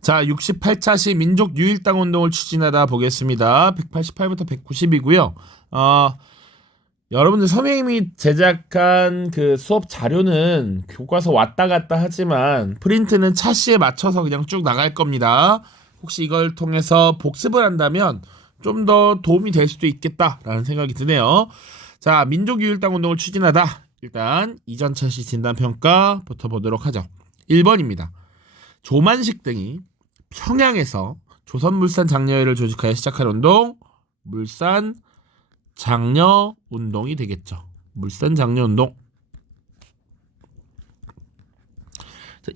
자, 68차시 민족유일당 운동을 추진하다 보겠습니다. 188부터 190이고요. 여러분들 선생님이 제작한 그 수업 자료는 교과서 왔다 갔다 하지만 프린트는 차시에 맞춰서 그냥 쭉 나갈 겁니다. 혹시 이걸 통해서 복습을 한다면 좀 더 도움이 될 수도 있겠다라는 생각이 드네요. 자, 민족유일당 운동을 추진하다. 일단 이전 차시 진단평가부터 보도록 하죠. 1번입니다. 조만식 등이 평양에서 조선물산 장려회를 조직하여 시작한 운동, 물산 장려 운동이 되겠죠. 물산 장려 운동.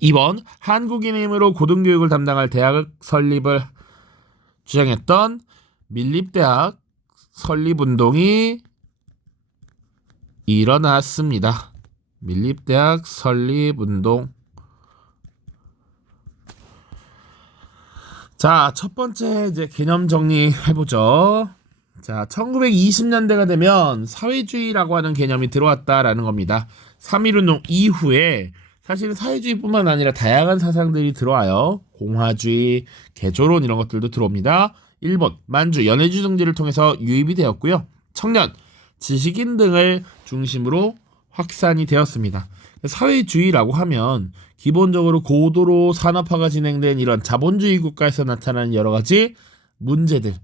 2번 한국인의 힘으로 고등교육을 담당할 대학 설립을 주장했던 밀립대학 설립운동이 일어났습니다. 밀립대학 설립운동. 자, 첫 번째 이제 개념 정리해보죠. 자, 1920년대가 되면 사회주의라고 하는 개념이 들어왔다라는 겁니다. 3.1운동 이후에 사실은 사회주의뿐만 아니라 다양한 사상들이 들어와요. 공화주의, 개조론 이런 것들도 들어옵니다. 일본, 만주, 연해주의 등지를 통해서 유입이 되었고요. 청년, 지식인 등을 중심으로 확산이 되었습니다. 사회주의라고 하면 기본적으로 고도로 산업화가 진행된 이런 자본주의 국가에서 나타나는 여러 가지 문제들,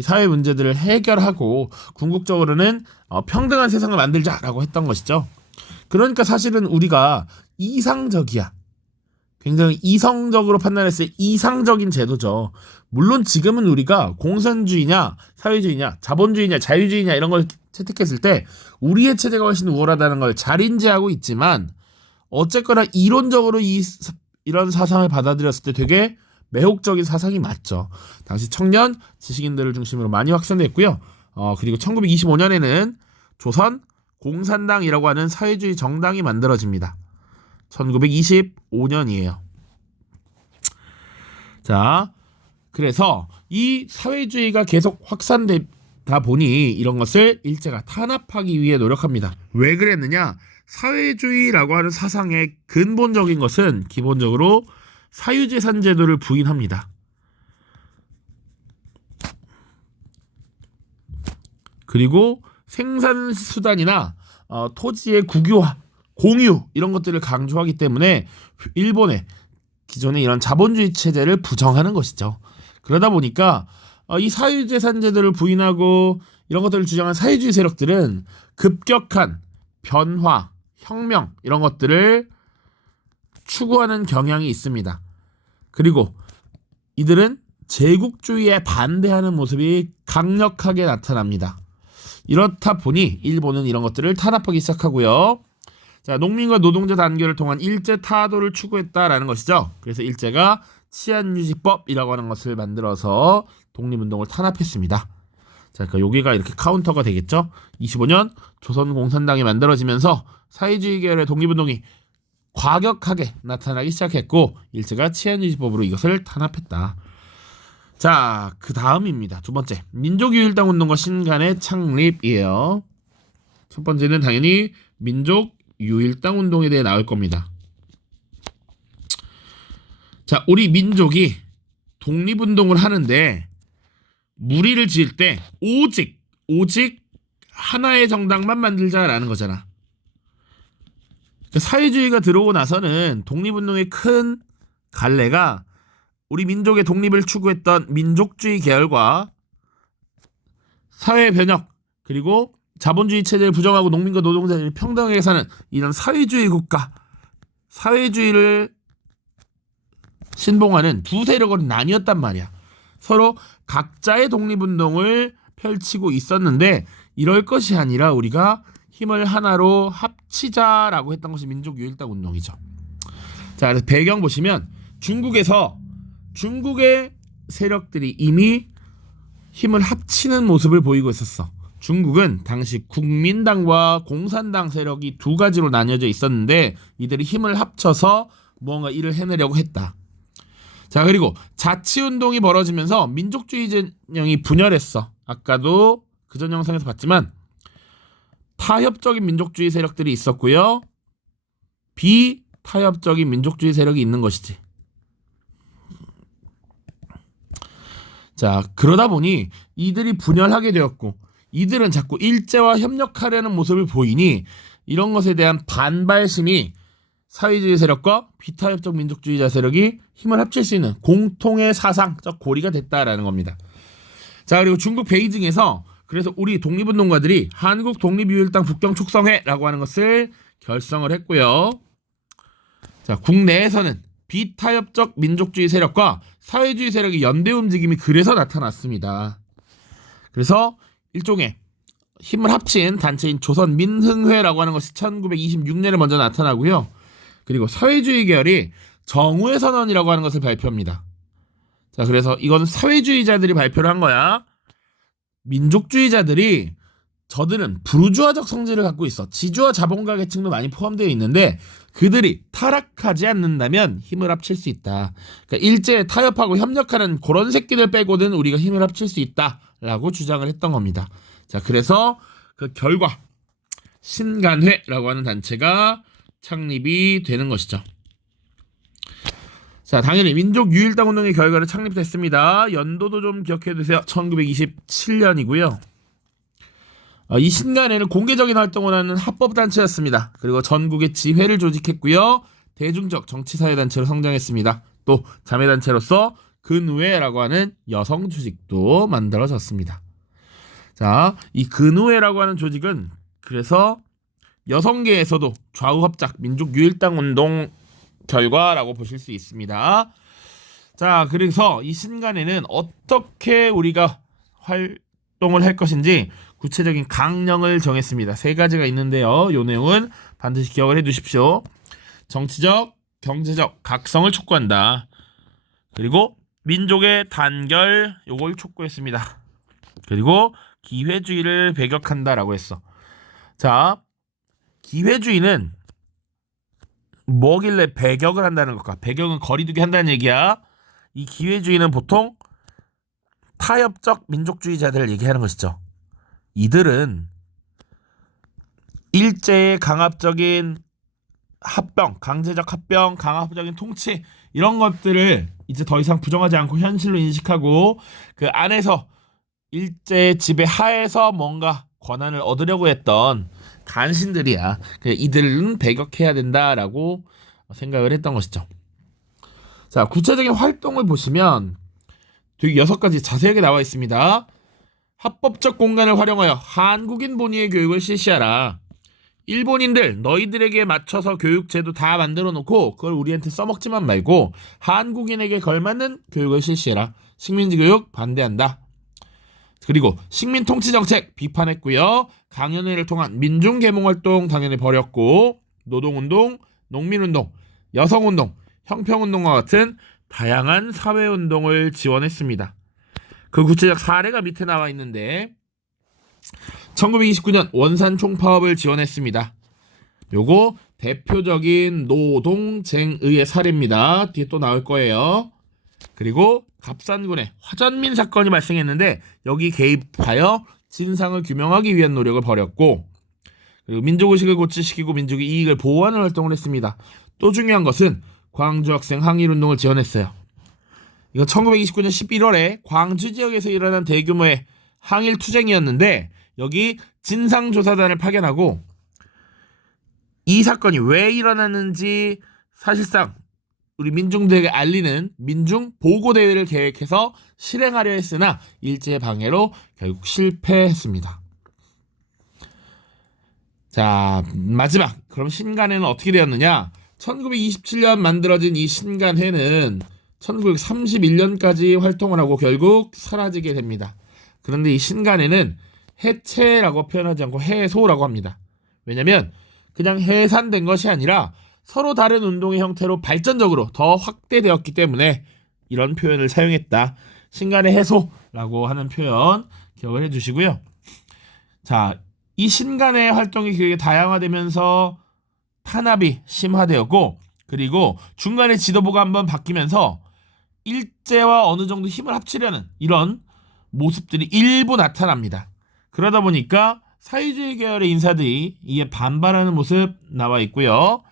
사회 문제들을 해결하고 궁극적으로는 평등한 세상을 만들자라고 했던 것이죠. 그러니까 사실은 우리가 이상적이야. 굉장히 이성적으로 판단했을 때 이상적인 제도죠. 물론 지금은 우리가 공산주의냐, 사회주의냐, 자본주의냐, 자유주의냐 이런 걸 채택했을 때 우리의 체제가 훨씬 우월하다는 걸 잘 인지하고 있지만 어쨌거나 이론적으로 이런 사상을 받아들였을 때 되게 매혹적인 사상이 맞죠. 당시 청년, 지식인들을 중심으로 많이 확산됐고요. 그리고 1925년에는 조선 공산당이라고 하는 사회주의 정당이 만들어집니다. 1925년이에요. 자, 그래서 이 사회주의가 계속 확산되다 보니 이런 것을 일제가 탄압하기 위해 노력합니다. 왜 그랬느냐? 사회주의라고 하는 사상의 근본적인 것은 기본적으로 사유재산 제도를 부인합니다. 그리고 생산수단이나 토지의 국유화, 공유 이런 것들을 강조하기 때문에 일본의 기존의 이런 자본주의 체제를 부정하는 것이죠. 그러다 보니까 이 사유재산 제도를 부인하고 이런 것들을 주장한 사회주의 세력들은 급격한 변화, 혁명 이런 것들을 추구하는 경향이 있습니다. 그리고 이들은 제국주의에 반대하는 모습이 강력하게 나타납니다. 이렇다 보니 일본은 이런 것들을 탄압하기 시작하고요. 자, 농민과 노동자 단결을 통한 일제 타도를 추구했다라는 것이죠. 그래서 일제가 치안유지법이라고 하는 것을 만들어서 독립운동을 탄압했습니다. 자, 그러니까 여기가 이렇게 카운터가 되겠죠. 25년 조선공산당이 만들어지면서 사회주의 계열의 독립운동이 과격하게 나타나기 시작했고 일제가 치안유지법으로 이것을 탄압했다. 자, 그 다음입니다. 두 번째, 민족유일당 운동과 신간의 창립이에요. 첫 번째는 당연히 민족유일당 운동에 대해 나올 겁니다. 자, 우리 민족이 독립운동을 하는데 무리를 지을 때 오직 하나의 정당만 만들자라는 거잖아. 사회주의가 들어오고 나서는 독립운동의 큰 갈래가 우리 민족의 독립을 추구했던 민족주의 계열과 사회 변혁 그리고 자본주의 체제를 부정하고 농민과 노동자들이 평등하게 사는 이런 사회주의 국가, 사회주의를 신봉하는 두 세력으로 나뉘었단 말이야. 서로 각자의 독립운동을 펼치고 있었는데 이럴 것이 아니라 우리가 힘을 하나로 합치자라고 했던 것이 민족유일당 운동이죠. 자, 그래서 배경 보시면 중국의 세력들이 이미 힘을 합치는 모습을 보이고 있었어. 중국은 당시 국민당과 공산당 세력이 두 가지로 나뉘어져 있었는데 이들이 힘을 합쳐서 뭔가 일을 해내려고 했다. 자, 그리고 자치운동이 벌어지면서 민족주의 진영이 분열했어. 아까도 그전 영상에서 봤지만 타협적인 민족주의 세력들이 있었고요. 비타협적인 민족주의 세력이 있는 것이지. 자, 그러다 보니 이들이 분열하게 되었고 이들은 자꾸 일제와 협력하려는 모습을 보이니 이런 것에 대한 반발심이 사회주의 세력과 비타협적 민족주의자 세력이 힘을 합칠 수 있는 공통의 사상적 고리가 됐다라는 겁니다. 자, 그리고 중국 베이징에서 그래서 우리 독립운동가들이 한국 독립유일당 북경 촉성회라고 하는 것을 결성을 했고요. 자, 국내에서는 비타협적 민족주의 세력과 사회주의 세력의 연대 움직임이 그래서 나타났습니다. 그래서 일종의 힘을 합친 단체인 조선민흥회라고 하는 것이 1926년에 먼저 나타나고요. 그리고 사회주의 계열이 정우회 선언이라고 하는 것을 발표합니다. 자, 그래서 이건 사회주의자들이 발표를 한 거야. 민족주의자들이 저들은 부르주아적 성질을 갖고 있어. 지주와 자본가 계층도 많이 포함되어 있는데 그들이 타락하지 않는다면 힘을 합칠 수 있다. 그러니까 일제에 타협하고 협력하는 그런 새끼들 빼고는 우리가 힘을 합칠 수 있다라고 주장을 했던 겁니다. 자, 그래서 그 결과 신간회라고 하는 단체가 창립이 되는 것이죠. 자, 당연히 민족유일당 운동의 결과로 창립됐습니다. 연도도 좀 기억해두세요. 1927년이고요. 이 신간회는 공개적인 활동을 하는 합법단체였습니다. 그리고 전국의 지회를 조직했고요. 대중적 정치사회단체로 성장했습니다. 또 자매단체로서 근우회라고 하는 여성 조직도 만들어졌습니다. 자, 이 근우회라고 하는 조직은 그래서 여성계에서도 좌우합작 민족유일당 운동 결과라고 보실 수 있습니다. 자, 그래서 이 신간회는 어떻게 우리가 활동을 할 것인지 구체적인 강령을 정했습니다. 3가지가 있는데요. 이 내용은 반드시 기억을 해두십시오. 정치적, 경제적 각성을 촉구한다. 그리고 민족의 단결, 요걸 촉구했습니다. 그리고 기회주의를 배격한다라고 했어. 자, 기회주의는 뭐길래 배격을 한다는 걸까? 배격은 거리두기 한다는 얘기야. 이 기회주의는 보통 타협적 민족주의자들을 얘기하는 것이죠. 이들은 일제의 강압적인 합병, 강제적 합병, 강압적인 통치 이런 것들을 이제 더 이상 부정하지 않고 현실로 인식하고 그 안에서 일제 지배 하에서 뭔가 권한을 얻으려고 했던 간신들이야. 이들은 배격해야 된다라고 생각을 했던 것이죠. 자, 구체적인 활동을 보시면 되게 6가지 자세하게 나와 있습니다. 합법적 공간을 활용하여 한국인 본위의 교육을 실시하라. 일본인들 너희들에게 맞춰서 교육제도 다 만들어 놓고 그걸 우리한테 써먹지만 말고 한국인에게 걸맞는 교육을 실시해라. 식민지 교육 반대한다. 그리고 식민 통치 정책 비판했고요. 강연회를 통한 민중 계몽 활동 당연히 벌였고 노동운동, 농민운동, 여성운동, 형평운동과 같은 다양한 사회운동을 지원했습니다. 그 구체적 사례가 밑에 나와 있는데 1929년 원산 총파업을 지원했습니다. 요거 대표적인 노동쟁의의 사례입니다. 뒤에 또 나올 거예요. 그리고 갑산군에 화전민 사건이 발생했는데 여기 개입하여 진상을 규명하기 위한 노력을 벌였고 그리고 민족의식을 고취시키고 민족의 이익을 보호하는 활동을 했습니다. 또 중요한 것은 광주 학생 항일운동을 지원했어요. 이건 1929년 11월에 광주 지역에서 일어난 대규모의 항일투쟁이었는데 여기 진상조사단을 파견하고 이 사건이 왜 일어났는지 사실상 우리 민중들에게 알리는 민중보고대회를 계획해서 실행하려 했으나 일제의 방해로 결국 실패했습니다. 자, 마지막 그럼 신간회는 어떻게 되었느냐? 1927년 만들어진 이 신간회는 1931년까지 활동을 하고 결국 사라지게 됩니다. 그런데 이 신간회는 해체라고 표현하지 않고 해소라고 합니다. 왜냐하면 그냥 해산된 것이 아니라 서로 다른 운동의 형태로 발전적으로 더 확대되었기 때문에 이런 표현을 사용했다. 신간의 해소라고 하는 표현 기억을 해주시고요. 자, 이 신간의 활동이 되게 다양화되면서 탄압이 심화되었고 그리고 중간에 지도부가 한번 바뀌면서 일제와 어느 정도 힘을 합치려는 이런 모습들이 일부 나타납니다. 그러다 보니까 사회주의 계열의 인사들이 이에 반발하는 모습 나와 있고요.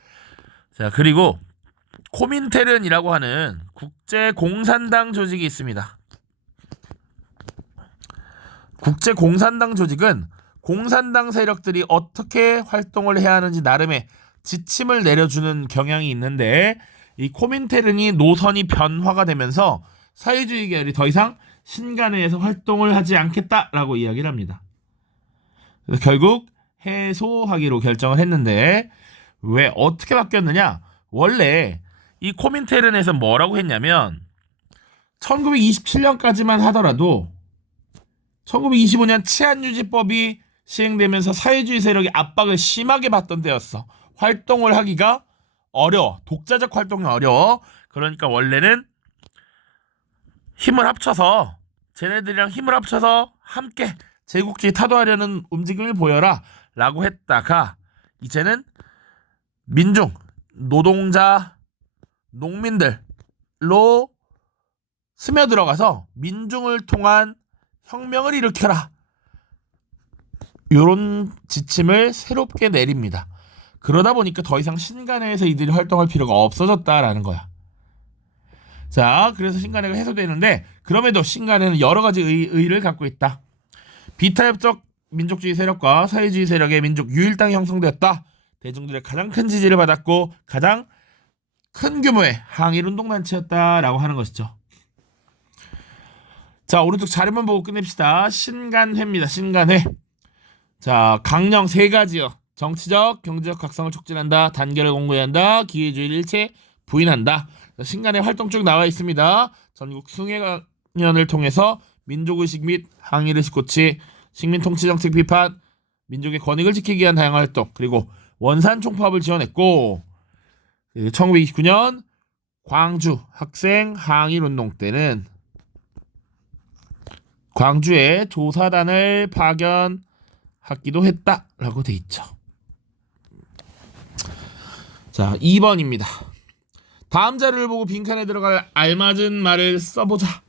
자, 그리고 코민테른이라고 하는 국제공산당 조직이 있습니다. 국제공산당 조직은 공산당 세력들이 어떻게 활동을 해야 하는지 나름의 지침을 내려주는 경향이 있는데, 이 코민테른이 노선이 변화가 되면서 사회주의 계열이 더 이상 신간회에서 활동을 하지 않겠다라고 이야기를 합니다. 그래서 결국 해소하기로 결정을 했는데, 왜 어떻게 바뀌었느냐? 원래 이 코민테른에서 뭐라고 했냐면 1927년까지만 하더라도 1925년 치안유지법이 시행되면서 사회주의 세력이 압박을 심하게 받던 때였어. 활동을 하기가 어려워. 독자적 활동이 어려워. 그러니까 원래는 쟤네들이랑 힘을 합쳐서 함께 제국주의 타도하려는 움직임을 보여라 라고 했다가, 이제는 민중, 노동자, 농민들로 스며들어가서 민중을 통한 혁명을 일으켜라, 이런 지침을 새롭게 내립니다. 그러다 보니까 더 이상 신간회에서 이들이 활동할 필요가 없어졌다라는 거야. 자, 그래서 신간회가 해소되는데, 그럼에도 신간회는 여러 가지 의의를 갖고 있다. 비타협적 민족주의 세력과 사회주의 세력의 민족 유일당이 형성되었다. 대중들의 가장 큰 지지를 받았고 가장 큰 규모의 항일운동단체였다라고 하는 것이죠. 자, 오른쪽 자료만 보고 끝냅시다. 신간회입니다. 신간회. 자, 강령 3가지요. 정치적, 경제적 각성을 촉진한다. 단결을 공고히 한다. 기회주의를 일체 부인한다. 신간회 활동 쭉 나와 있습니다. 전국 숭례강연을 통해서 민족의식 및 항일의식 고치, 식민통치정책 비판, 민족의 권익을 지키기 위한 다양한 활동, 그리고 원산 총파업을 지원했고, 1929년 광주 학생 항일운동 때는 광주에 조사단을 파견하기도 했다라고 돼 있죠. 자, 2번입니다. 다음 자료를 보고 빈칸에 들어갈 알맞은 말을 써보자.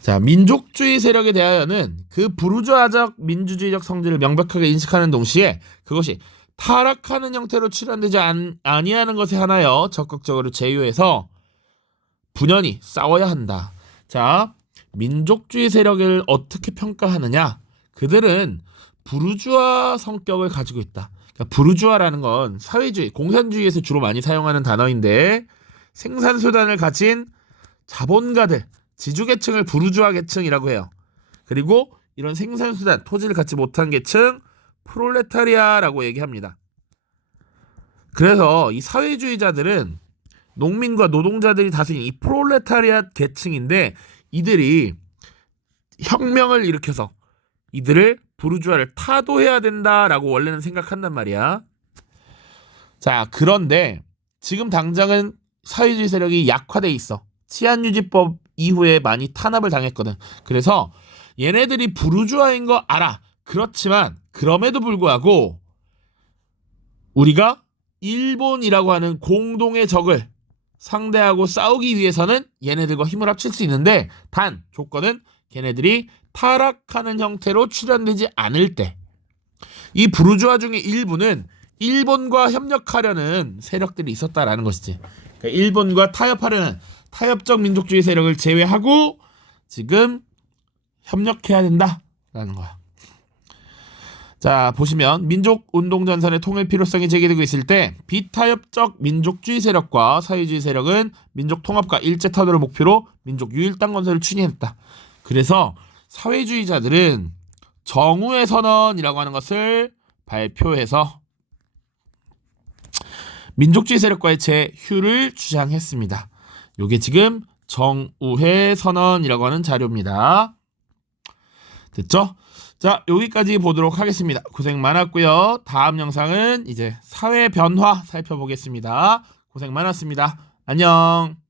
자, 민족주의 세력에 대하여는 그 부르주아적 민주주의적 성질을 명백하게 인식하는 동시에 그것이 타락하는 형태로 출현되지 아니하는 것에 한하여 적극적으로 제휴해서 분연히 싸워야 한다. 자, 민족주의 세력을 어떻게 평가하느냐? 그들은 부르주아 성격을 가지고 있다. 그러니까 부르주아라는 건 사회주의, 공산주의에서 주로 많이 사용하는 단어인데, 생산수단을 가진 자본가들, 지주계층을 부르주아 계층이라고 해요. 그리고 이런 생산수단, 토지를 갖지 못한 계층, 프롤레타리아라고 얘기합니다. 그래서 이 사회주의자들은 농민과 노동자들이 다수인 이 프롤레타리아 계층인데, 이들이 혁명을 일으켜서 이들을 부르주아를 타도해야 된다라고 원래는 생각한단 말이야. 자, 그런데 지금 당장은 사회주의 세력이 약화돼 있어. 치안유지법 이후에 많이 탄압을 당했거든. 그래서 얘네들이 부르주아인 거 알아. 그렇지만 그럼에도 불구하고 우리가 일본이라고 하는 공동의 적을 상대하고 싸우기 위해서는 얘네들과 힘을 합칠 수 있는데, 단 조건은 걔네들이 타락하는 형태로 출현되지 않을 때, 이 부르주아 중의 일부는 일본과 협력하려는 세력들이 있었다라는 것이지. 그러니까 일본과 타협하려는 타협적 민족주의 세력을 제외하고 지금 협력해야 된다라는 거야. 자, 보시면 민족운동전선의 통일 필요성이 제기되고 있을 때 비타협적 민족주의 세력과 사회주의 세력은 민족통합과 일제타도를 목표로 민족유일당 건설을 추진했다. 그래서 사회주의자들은 정우회 선언이라고 하는 것을 발표해서 민족주의 세력과의 재휴를 주장했습니다. 이게 지금 정우회 선언이라고 하는 자료입니다. 됐죠? 자, 여기까지 보도록 하겠습니다. 고생 많았고요. 다음 영상은 이제 사회 변화 살펴보겠습니다. 고생 많았습니다. 안녕.